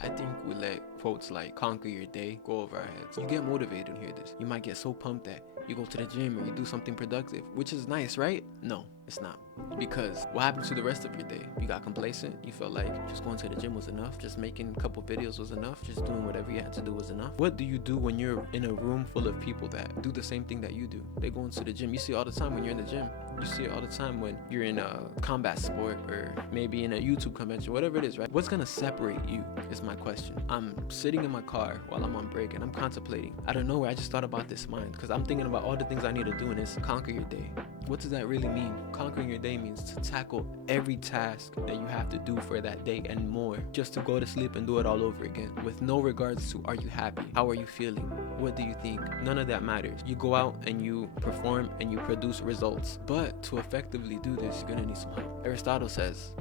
I think we let quotes like conquer your day go over our heads. You get motivated to hear this. You might get so pumped that you go to the gym or you do something productive, which is nice, right? No, it's not. Because what happened to the rest of your day? You got complacent. You felt like just going to the gym was enough. Just making a couple videos was enough. Just doing whatever you had to do was enough. What do you do when you're in a room full of people that do the same thing that you do? They go into the gym. You see it all the time when you're in the gym. You see it all the time when you're in a combat sport or maybe in a YouTube convention, whatever it is, right? What's gonna separate you is my question. I'm sitting in my car while I'm on break and I'm contemplating. Out of nowhere, I just thought about this mind because I'm thinking about all the things I need to do, and it's conquer your day. What does that really mean? Conquering your day means to tackle every task that you have to do for that day and more, just to go to sleep and do it all over again with no regards to are you happy? How are you feeling? What do you think? None of that matters. You go out and you perform and you produce results. But to effectively do this, you're gonna need some help. Aristotle says,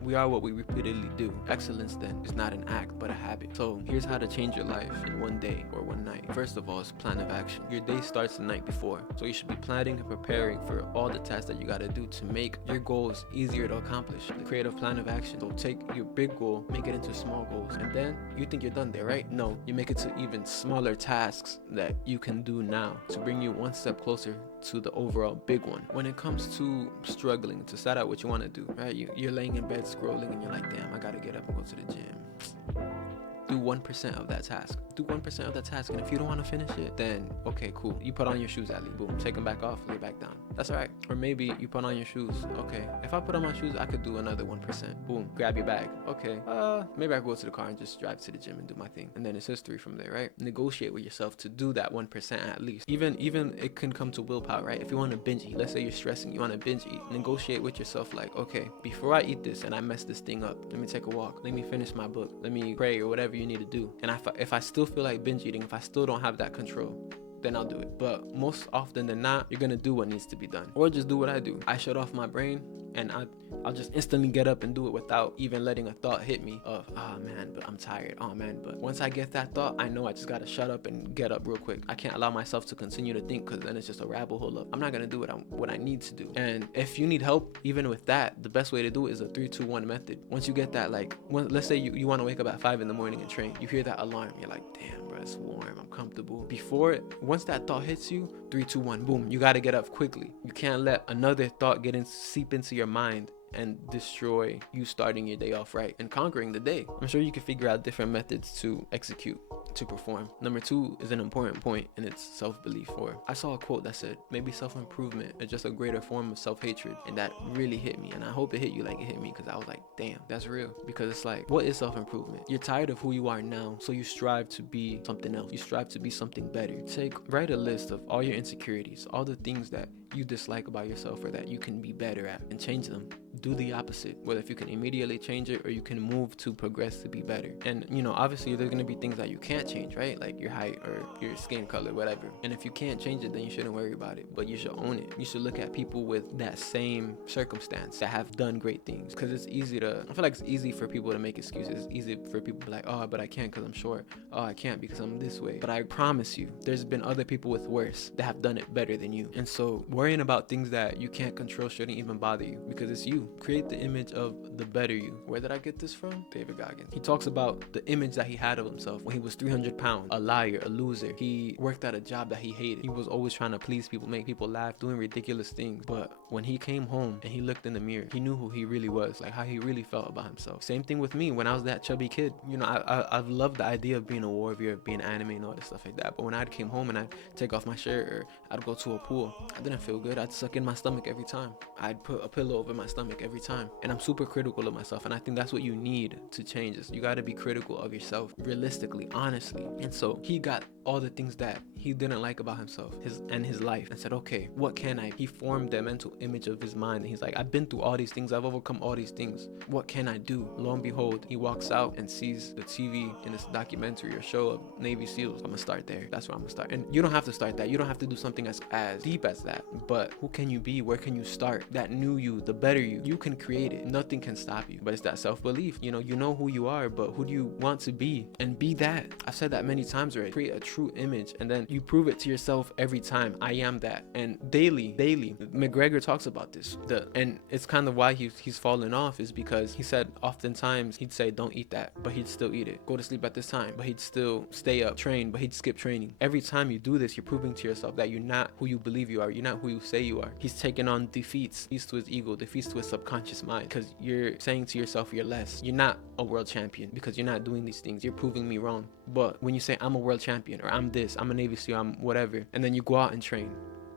we are what we repeatedly do. Excellence then is not an act but a habit. So here's how to change your life in one day or one night. First of all is plan of action. Your day starts the night before. So you should be planning and preparing for all the tasks that you gotta do to make your goals easier to accomplish. Create a plan of action. So take your big goal, make it into small goals. And then you think you're done there, right? No, you make it to even smaller tasks that you can do now to bring you one step closer to the overall big one. When it comes to struggling to set out what you want to do, right? You're laying in bed scrolling and you're like, damn, I gotta get up and go to the gym. Do 1% of that task. Do 1% of that task, and if you don't want to finish it, then okay, cool. You put on your shoes, Ali. Boom, take them back off, lay back down. That's all right. Or maybe you put on your shoes. Okay, if I put on my shoes, I could do another 1%. Boom, grab your bag. Okay, maybe I could go to the car and just drive to the gym and do my thing, and then it's history from there, right? Negotiate with yourself to do that 1% at least. Even it can come to willpower, right? If you want to binge eat, let's say you're stressing, you want to binge eat. Negotiate with yourself, like, okay, before I eat this and I mess this thing up, let me take a walk. Let me finish my book. Let me pray or whatever you need to do. And if I still feel like binge eating, if I still don't have that control, then I'll do it. But most often than not, you're gonna do what needs to be done, or just do what I do. I shut off my brain and I'll just instantly get up and do it without even letting a thought hit me of, oh man, but I'm tired. Oh man, but once I get that thought, I know I just gotta shut up and get up real quick. I can't allow myself to continue to think, because then it's just a rabbit hole of I'm not gonna do what I need to do. And if you need help even with that, the best way to do it is a 3-2-1 method. Once you get that, like, let's say you want to wake up at 5 in the morning and train. You hear that alarm, you're like, damn bro, it's warm, I'm comfortable. Once that thought hits you, 3-2-1, boom, you gotta get up quickly. You can't let another thought seep into your mind and destroy you starting your day off right and conquering the day. I'm sure you can figure out different methods to execute, to perform. Number 2 is an important point, and it's self-belief. Or I saw a quote that said, maybe self-improvement is just a greater form of self-hatred, and that really hit me. And I hope it hit you like it hit me, because I was like, damn, that's real. Because it's like, what is self-improvement? You're tired of who you are now, so you strive to be something else. You strive to be something better. Write a list of all your insecurities, all the things that you dislike about yourself or that you can be better at, and change them. Do the opposite, whether if you can immediately change it or you can move to progress to be better. And obviously there's going to be things that you can't change, right? Like your height or your skin color, whatever. And if you can't change it, then you shouldn't worry about it, but you should own it. You should look at people with that same circumstance that have done great things, because I feel like it's easy for people to make excuses. It's easy for people to be like, oh, but I can't because I'm short. Oh, I can't because I'm this way. But I promise you, there's been other people with worse that have done it better than you. And so worrying about things that you can't control shouldn't even bother you, because it's you. Create the image of the better you. Where did I get this from? David Goggins. He talks about the image that he had of himself when he was 300 pounds, a liar, a loser. He worked at a job that he hated. He was always trying to please people, make people laugh, doing ridiculous things. But when he came home and he looked in the mirror, he knew who he really was, like how he really felt about himself. Same thing with me when I was that chubby kid. I've loved the idea of being a warrior, being anime and all this stuff like that. But when I came home and I'd take off my shirt or I'd go to a pool, I didn't feel good. I'd suck in my stomach every time. I'd put a pillow over my stomach every time. And I'm super critical of myself, and I think that's what you need to change this. You got to be critical of yourself, realistically, honestly. And so he got all the things that he didn't like about himself and his life, and said, okay, what can I? He formed the mental image of his mind, and he's like, I've been through all these things, I've overcome all these things, what can I do? Lo and behold, he walks out and sees the TV in this documentary or show of Navy SEALs. I'm gonna start there. That's where I'm gonna start. And you don't have to start that. You don't have to do something as deep as that. But who can you be? Where can you start? That new you, the better you You can create it. Nothing can stop you. But it's that self-belief. You know who you are, but who do you want to be? And be that. I've said that many times already. Create a true image, and then you prove it to yourself every time. I am that. And daily. McGregor talks about this. And it's kind of why he's fallen off, is because he said oftentimes he'd say don't eat that, but he'd still eat it. Go to sleep at this time, but he'd still stay up. Train, but he'd skip training. Every time you do this, you're proving to yourself that you're not who you believe you are. You're not who you say you are. He's taking on defeats to his ego, defeats to his subconscious mind, because you're saying to yourself you're less. You're not a world champion because you're not doing these things. You're proving me wrong. But when you say I'm a world champion, or I'm this, I'm a Navy SEAL, I'm whatever, and then you go out and train,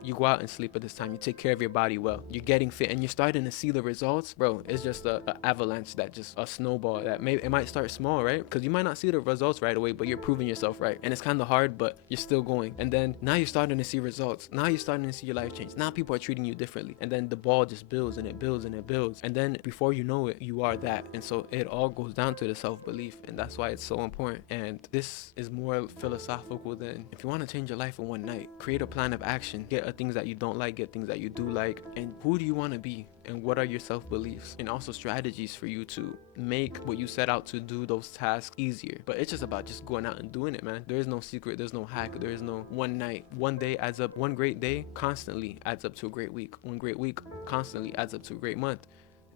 you go out and sleep at this time, you take care of your body well, you're getting fit, and you're starting to see the results, bro. It's just a avalanche, that just a snowball that it might start small, right? Because you might not see the results right away, but you're proving yourself right, and it's kind of hard, but you're still going. And then now you're starting to see results. Now you're starting to see your life change. Now people are treating you differently, and then the ball just builds and it builds and it builds, and then before you know it, you are that. And so it all goes down to the self-belief, and that's why it's so important. And this is more philosophical than, if you want to change your life in one night, create a plan of action. Get things that you don't like, get things that you do like, and who do you want to be, and what are your self-beliefs, and also strategies for you to make what you set out to do, those tasks, easier. But it's just about just going out and doing it, man. There is no secret, there's no hack, there is no one night. One day adds up. One great day constantly adds up to a great week. One great week constantly adds up to a great month,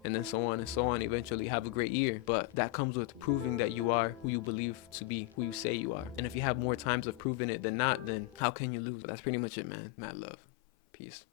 and then so on and so on. Eventually have a great year. But that comes with proving that you are who you believe to be, who you say you are. And if you have more times of proving it than not, then how can you lose? That's pretty much it, man. Mad love. Peace.